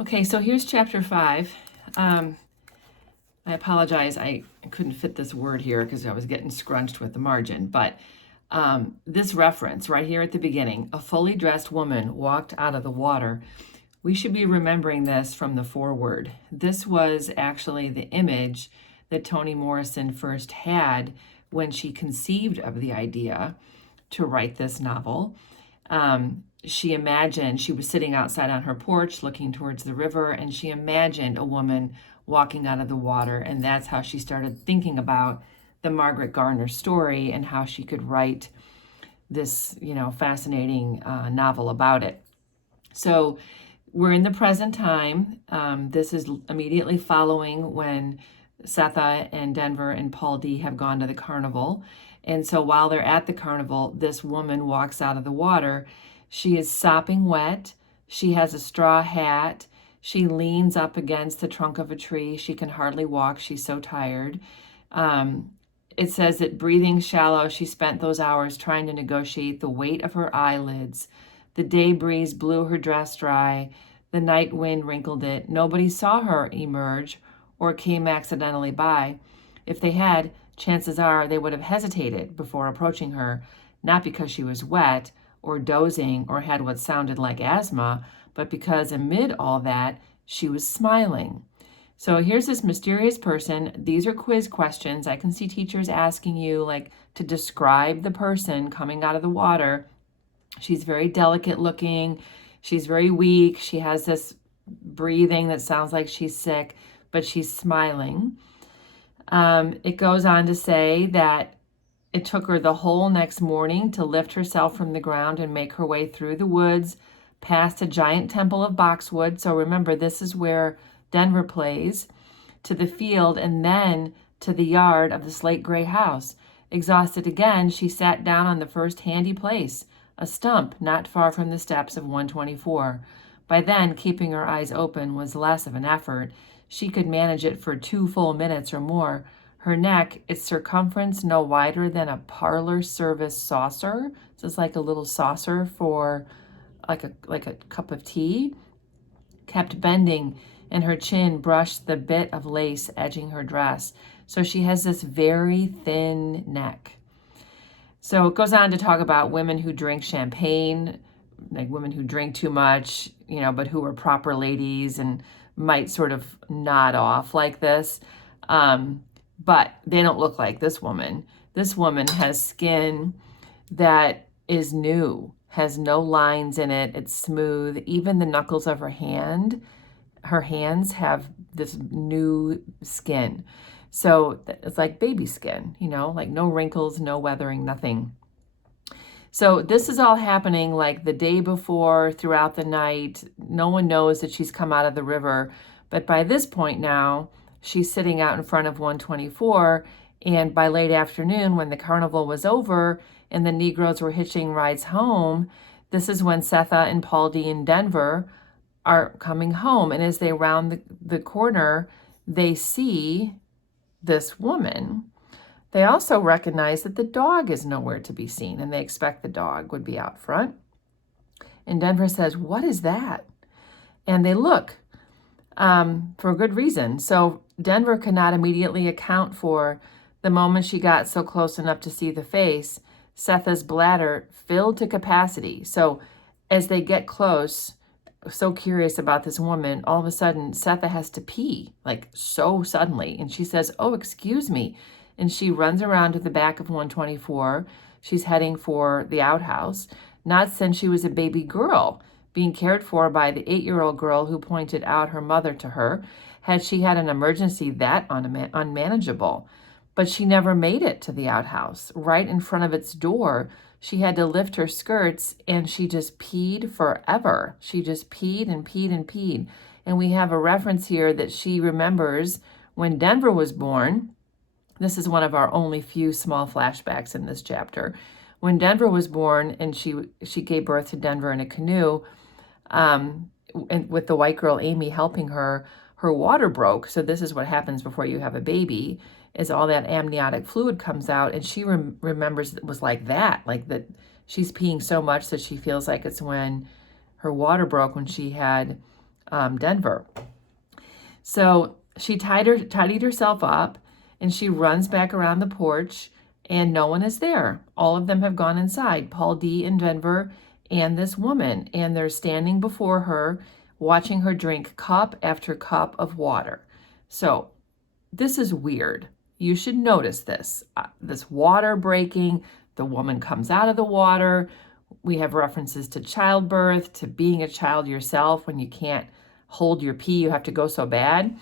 Okay, so here's chapter 5. I apologize, I couldn't fit this word here because I was getting scrunched with the margin, but this reference right here at the beginning, a fully dressed woman walked out of the water. We should be remembering this from the foreword. This was actually the image that Toni Morrison first had when she conceived of the idea to write this novel. She imagined, she was sitting outside on her porch looking towards the river, and she imagined a woman walking out of the water, and that's how she started thinking about the Margaret Garner story and how she could write this, fascinating novel about it. So we're in the present time. This is immediately following when Sethe and Denver and Paul D have gone to the carnival. And so while they're at the carnival, this woman walks out of the water. She is sopping wet. She has a straw hat. She leans up against the trunk of a tree. She can hardly walk. She's so tired. It says that breathing shallow, she spent those hours trying to negotiate the weight of her eyelids. The day breeze blew her dress dry. The night wind wrinkled it. Nobody saw her emerge or came accidentally by. If they had, chances are they would have hesitated before approaching her, not because she was wet or dozing or had what sounded like asthma, but because amid all that, she was smiling. So here's this mysterious person. These are quiz questions. I can see teachers asking you to describe the person coming out of the water. She's very delicate looking. She's very weak. She has this breathing that sounds like she's sick, but she's smiling. It goes on to say that it took her the whole next morning to lift herself from the ground and make her way through the woods, past a giant temple of boxwood. So remember, this is where Denver plays, to the field, and then to the yard of the slate gray house. Exhausted again, she sat down on the first handy place, a stump not far from the steps of 124. By then, keeping her eyes open was less of an effort. She could manage it for 2 full minutes or more. Her neck, its circumference no wider than a parlor service saucer. So it's like a little saucer for like a cup of tea, kept bending, and her chin brushed the bit of lace edging her dress. So she has this very thin neck. So it goes on to talk about women who drink champagne, like women who drink too much, but who are proper ladies and might sort of nod off like this. But they don't look like this woman. This woman has skin that is new, has no lines in it. It's smooth. Even the knuckles of her hands have this new skin. So it's like baby skin, like no wrinkles, no weathering, nothing. So this is all happening like the day before, throughout the night. No one knows that she's come out of the river. But by this point now, she's sitting out in front of 124. And by late afternoon, when the carnival was over and the Negroes were hitching rides home, this is when Sethe and Paul D in Denver are coming home. And as they round the corner, they see this woman. They also recognize that the dog is nowhere to be seen, and they expect the dog would be out front. And Denver says, "What is that?" And they look for a good reason. So Denver could not immediately account for the moment she got so close enough to see the face. Sethe's bladder filled to capacity. So as they get close, so curious about this woman, all of a sudden Sethe has to pee, like so suddenly. And she says, "Oh, excuse me." And she runs around to the back of 124. She's heading for the outhouse, not since she was a baby girl, being cared for by the 8-year-old girl who pointed out her mother to her, had she had an emergency that unmanageable. But she never made it to the outhouse. Right in front of its door, she had to lift her skirts, and she just peed forever. She just peed and peed and peed. And we have a reference here that she remembers when Denver was born. This is one of our only few small flashbacks in this chapter. When Denver was born and she gave birth to Denver in a canoe, and with the white girl Amy helping her, her water broke. So this is what happens before you have a baby, is all that amniotic fluid comes out, and she remembers it was like that she's peeing so much that she feels like it's when her water broke when she had Denver. So she tidied herself up, and she runs back around the porch, and no one is there. All of them have gone inside, Paul D. and Denver and this woman, and they're standing before her, watching her drink cup after cup of water. So this is weird. You should notice this. This water breaking, the woman comes out of the water. We have references to childbirth, to being a child yourself. When you can't hold your pee, you have to go so bad.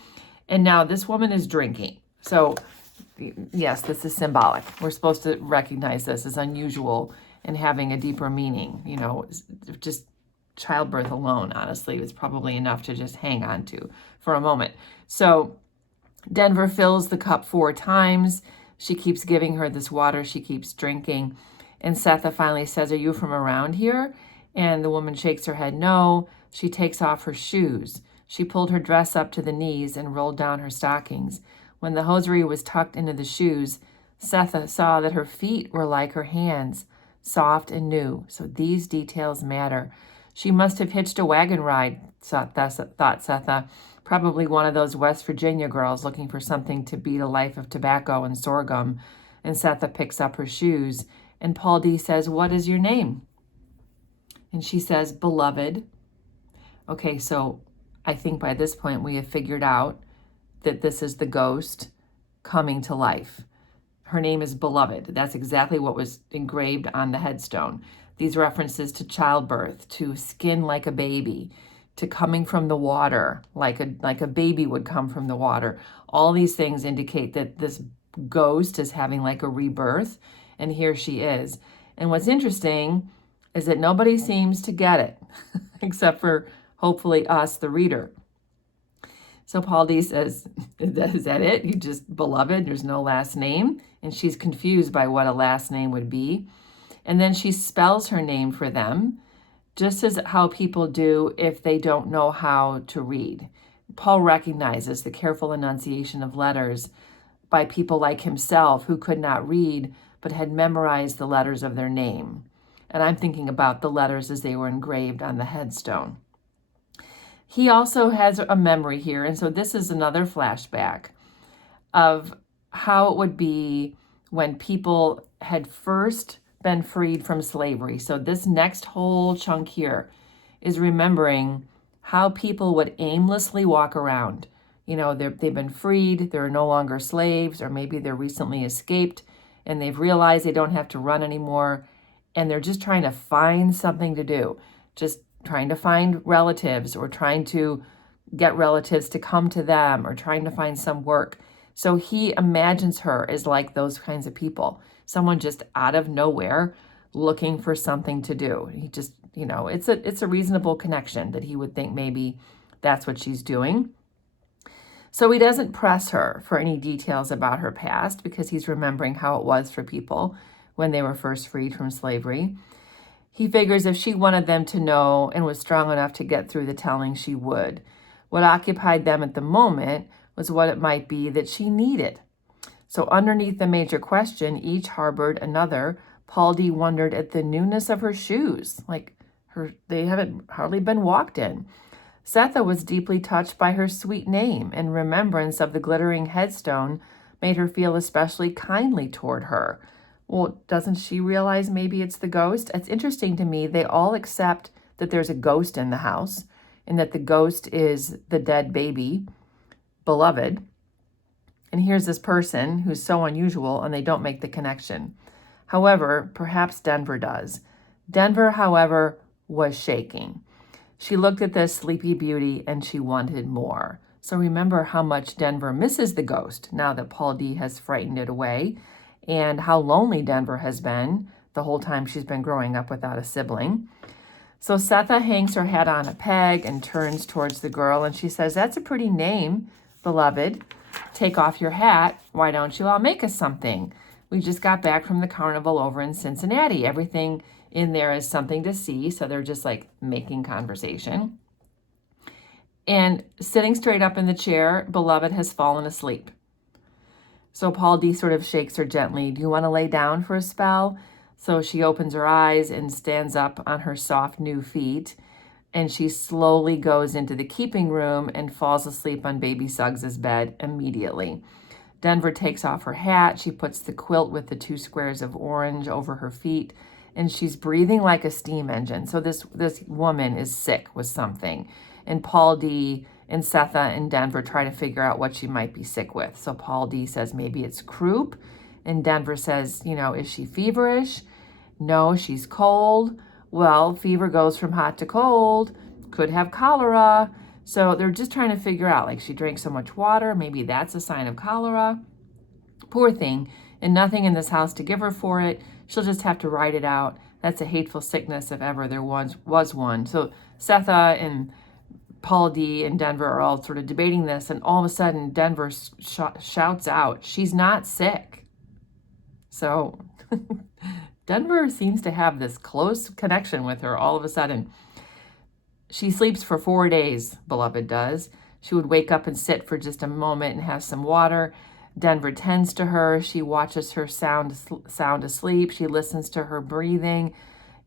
And now this woman is drinking. So yes, this is symbolic. We're supposed to recognize this as unusual and having a deeper meaning. You know, just childbirth alone, honestly, was probably enough to just hang on to for a moment. So Denver fills the cup 4 times. She keeps giving her this water. She keeps drinking. And Sethe finally says, "Are you from around here?" And the woman shakes her head no. She takes off her shoes. She pulled her dress up to the knees and rolled down her stockings. When the hosiery was tucked into the shoes, Sethe saw that her feet were like her hands, soft and new. So these details matter. She must have hitched a wagon ride, thought Sethe. Probably one of those West Virginia girls looking for something to beat a life of tobacco and sorghum. And Sethe picks up her shoes, and Paul D. says, "What is your name?" And she says, "Beloved." Okay, so I think by this point we have figured out that this is the ghost coming to life. Her name is Beloved. That's exactly what was engraved on the headstone. These references to childbirth, to skin like a baby, to coming from the water, like a baby would come from the water. All these things indicate that this ghost is having like a rebirth, and here she is. And what's interesting is that nobody seems to get it, except for hopefully us, the reader. So Paul D says, "Is that it? You just Beloved? There's no last name?" And she's confused by what a last name would be. And then she spells her name for them, just as how people do if they don't know how to read. Paul recognizes the careful enunciation of letters by people like himself who could not read but had memorized the letters of their name. And I'm thinking about the letters as they were engraved on the headstone. He also has a memory here, and so this is another flashback of how it would be when people had first been freed from slavery. So this next whole chunk here is remembering how people would aimlessly walk around. You know, they've been freed, they're no longer slaves, or maybe they're recently escaped, and they've realized they don't have to run anymore, and they're just trying to find something to do, just trying to find relatives, or trying to get relatives to come to them, or trying to find some work. So he imagines her as like those kinds of people, someone just out of nowhere looking for something to do. He just, you know, it's a reasonable connection that he would think maybe that's what she's doing. So he doesn't press her for any details about her past because he's remembering how it was for people when they were first freed from slavery. He figures if she wanted them to know and was strong enough to get through the telling, she would. What occupied them at the moment was what it might be that she needed. So underneath the major question, each harbored another. Paul D. wondered at the newness of her shoes, like they haven't hardly been walked in. Sethe was deeply touched by her sweet name, and remembrance of the glittering headstone made her feel especially kindly toward her. Well, doesn't she realize maybe it's the ghost? It's interesting to me, they all accept that there's a ghost in the house and that the ghost is the dead baby, Beloved. And here's this person who's so unusual, and they don't make the connection. However, perhaps Denver does. Denver, however, was shaking. She looked at this sleepy beauty and she wanted more. So remember how much Denver misses the ghost now that Paul D. has frightened it away, and how lonely Denver has been the whole time she's been growing up without a sibling. So Sethe hangs her head on a peg and turns towards the girl, and she says, "That's a pretty name, Beloved. Take off your hat. Why don't you all make us something? We just got back from the carnival over in Cincinnati. Everything in there is something to see." So they're just like making conversation. And sitting straight up in the chair, Beloved has fallen asleep. So Paul D. sort of shakes her gently. "Do you want to lay down for a spell?" So she opens her eyes and stands up on her soft new feet. and she slowly goes into the keeping room and falls asleep on baby Suggs's bed immediately. Denver takes off her hat. She puts the quilt with the 2 squares of orange over her feet, and she's breathing like a steam engine. So this woman is sick with something. And Paul D and Sethe and Denver try to figure out what she might be sick with. So Paul D says maybe it's croup, and Denver says, is she feverish? No, she's cold. Well, fever goes from hot to cold. Could have cholera. So they're just trying to figure out, like, she drank so much water, maybe that's a sign of cholera. Poor thing, and nothing in this house to give her for it. She'll just have to ride it out. That's a hateful sickness if ever there was one. So Sethe and Paul D and Denver are all sort of debating this, and all of a sudden Denver shouts out, she's not sick. So Denver seems to have this close connection with her all of a sudden. She sleeps for 4 days, Beloved does. She would wake up and sit for just a moment and have some water. Denver tends to her. She watches her sound asleep. She listens to her breathing.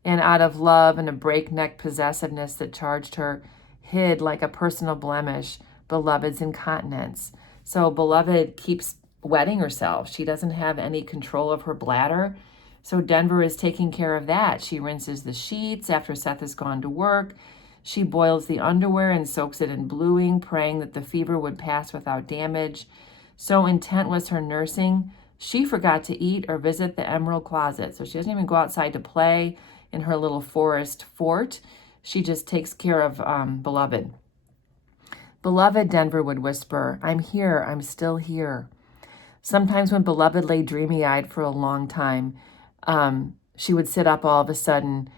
And out of love and a breakneck possessiveness that charged her, hid like a personal blemish, Beloved's incontinence. So Beloved keeps wetting herself. She doesn't have any control of her bladder. So Denver is taking care of that. She rinses the sheets after Seth has gone to work. She boils the underwear and soaks it in bluing, praying that the fever would pass without damage. So intent was her nursing, she forgot to eat or visit the emerald closet. So she doesn't even go outside to play in her little forest fort. She just takes care of Beloved. Beloved, Denver would whisper, I'm here, I'm still here. Sometimes when Beloved lay dreamy-eyed for a long time, she would sit up all of a sudden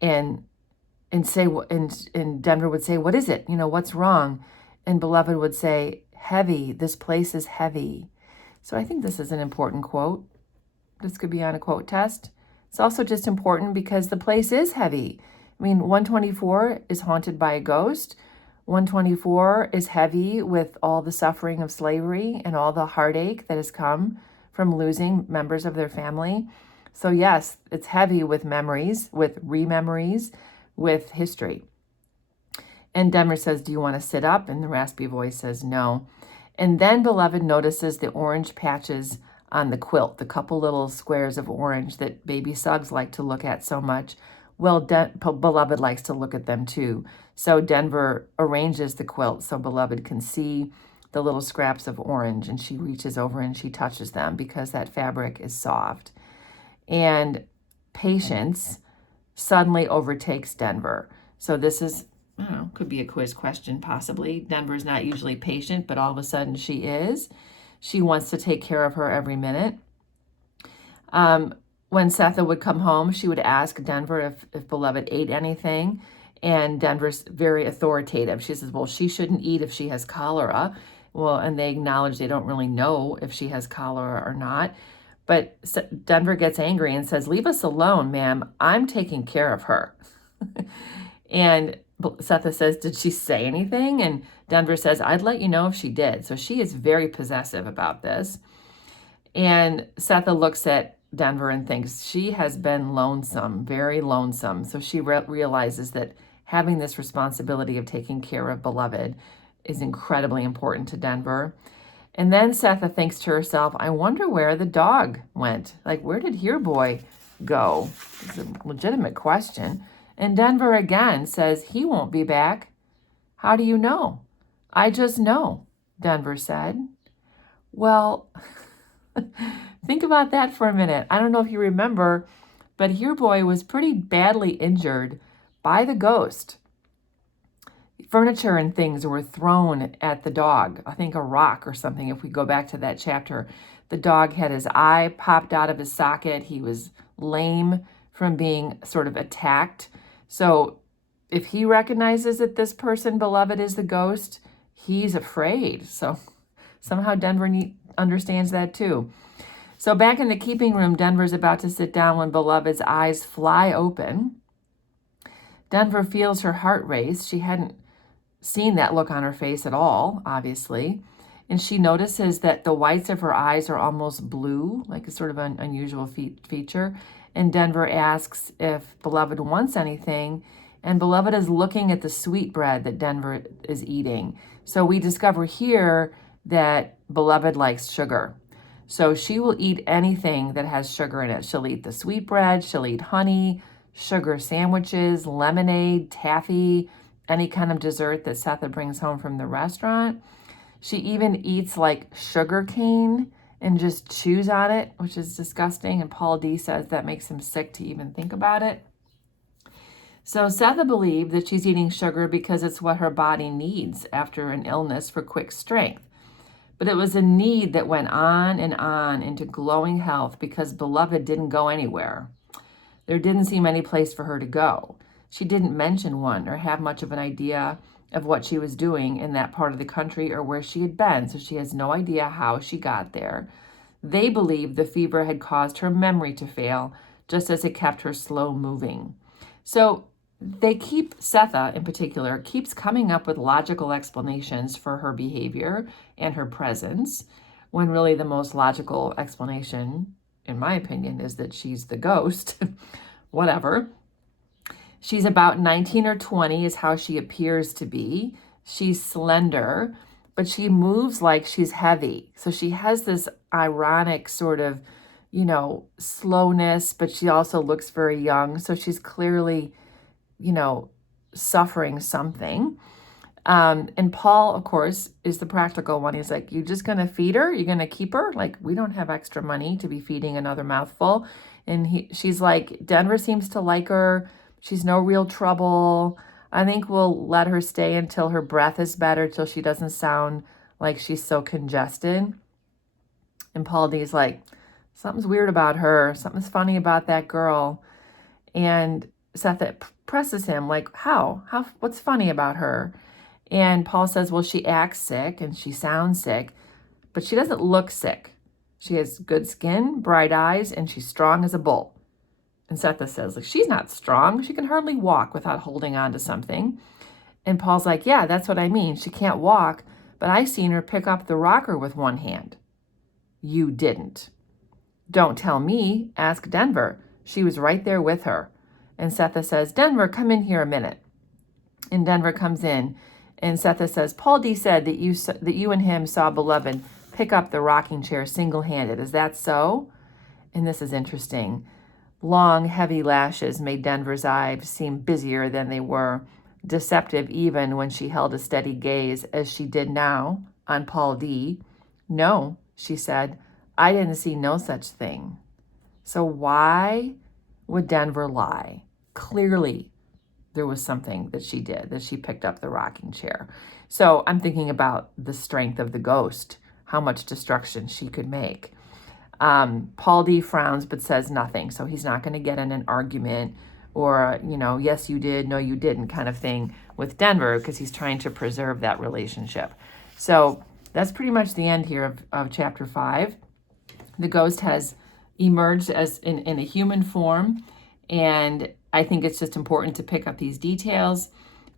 and say, and Denver would say, what is it? What's wrong? And Beloved would say, heavy, this place is heavy. So I think this is an important quote. This could be on a quote test. It's also just important because the place is heavy. 124 is haunted by a ghost. 124 is heavy with all the suffering of slavery and all the heartache that has come from losing members of their family. So yes, it's heavy with memories, with rememories, with history. And Denver says, do you want to sit up? And the raspy voice says, no. And then Beloved notices the orange patches on the quilt, the couple little squares of orange that baby Suggs like to look at so much. Well, Beloved likes to look at them too. So Denver arranges the quilt so Beloved can see the little scraps of orange, and she reaches over and she touches them because that fabric is soft. And patience suddenly overtakes Denver. So this is, could be a quiz question possibly. Denver's not usually patient, but all of a sudden she is. She wants to take care of her every minute. When Sethe would come home, she would ask Denver if Beloved ate anything, and Denver's very authoritative. She says, well, she shouldn't eat if she has cholera. Well, and they acknowledge they don't really know if she has cholera or not. But Denver gets angry and says, leave us alone, ma'am. I'm taking care of her. And Sethe says, did she say anything? And Denver says, I'd let you know if she did. So she is very possessive about this. And Sethe looks at Denver and thinks she has been lonesome, very lonesome. So she realizes that having this responsibility of taking care of Beloved is incredibly important to Denver. And then Sethe thinks to herself, I wonder where the dog went. Like, where did Here Boy go? It's a legitimate question. And Denver again says, he won't be back. How do you know? I just know, Denver said. Well, think about that for a minute. I don't know if you remember, but Here Boy was pretty badly injured by the ghost. Furniture and things were thrown at the dog. I think a rock or something, if we go back to that chapter. The dog had his eye popped out of his socket. He was lame from being sort of attacked. So if he recognizes that this person, Beloved, is the ghost, he's afraid. So somehow Denver understands that too. So back in the keeping room, Denver's about to sit down when Beloved's eyes fly open. Denver feels her heart race. She hadn't seen that look on her face at all, obviously. And she notices that the whites of her eyes are almost blue, like a sort of an unusual feature. And Denver asks if Beloved wants anything. And Beloved is looking at the sweet bread that Denver is eating. So we discover here that Beloved likes sugar. So she will eat anything that has sugar in it. She'll eat the sweet bread, she'll eat honey, sugar sandwiches, lemonade, taffy, any kind of dessert that Sethe brings home from the restaurant. She even eats like sugar cane and just chews on it, which is disgusting. And Paul D says that makes him sick to even think about it. So Sethe believed that she's eating sugar because it's what her body needs after an illness for quick strength. But it was a need that went on and on into glowing health because Beloved didn't go anywhere. There didn't seem any place for her to go. She didn't mention one or have much of an idea of what she was doing in that part of the country or where she had been, so she has no idea how she got there. They believed the fever had caused her memory to fail, just as it kept her slow moving. So Sethe in particular, keeps coming up with logical explanations for her behavior and her presence, when really the most logical explanation, in my opinion, is that she's the ghost. Whatever. She's about 19 or 20 is how she appears to be. She's slender, but she moves like she's heavy. So she has this ironic sort of, slowness, but she also looks very young. So she's clearly, suffering something. And Paul, of course, is the practical one. He's like, you just going to feed her? You're going to keep her? Like, we don't have extra money to be feeding another mouthful. And she's like, Denver seems to like her. She's no real trouble. I think we'll let her stay until her breath is better, till she doesn't sound like she's so congested. And Paul D's like, something's weird about her. Something's funny about that girl. And Sethe presses him like, how? What's funny about her? And Paul says, well, she acts sick and she sounds sick, but she doesn't look sick. She has good skin, bright eyes, and she's strong as a bull. And Sethe says, like, she's not strong. She can hardly walk without holding on to something. And Paul's like, yeah, that's what I mean. She can't walk, but I seen her pick up the rocker with one hand. You didn't. Don't tell me. Ask Denver. She was right there with her. And Sethe says, Denver, come in here a minute. And Denver comes in. And Sethe says, Paul D said that you and him saw Beloved pick up the rocking chair single-handed. Is that so? And this is interesting. Long, heavy lashes made Denver's eyes seem busier than they were, deceptive even when she held a steady gaze, as she did now, on Paul D. No, she said, I didn't see no such thing. So why would Denver lie? Clearly, there was something that she did, that she picked up the rocking chair. So I'm thinking about the strength of the ghost, how much destruction she could make. Paul D frowns but says nothing, so he's not going to get in an argument or, yes, you did, no, you didn't kind of thing with Denver, because he's trying to preserve that relationship. So that's pretty much the end here of chapter 5. The ghost has emerged as in a human form, and I think it's just important to pick up these details,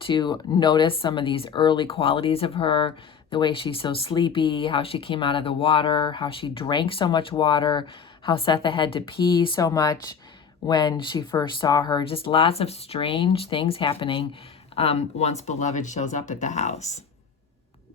to notice some of these early qualities of her, the way she's so sleepy, how she came out of the water, how she drank so much water, how Sethe had to pee so much when she first saw her. Just lots of strange things happening once Beloved shows up at the house.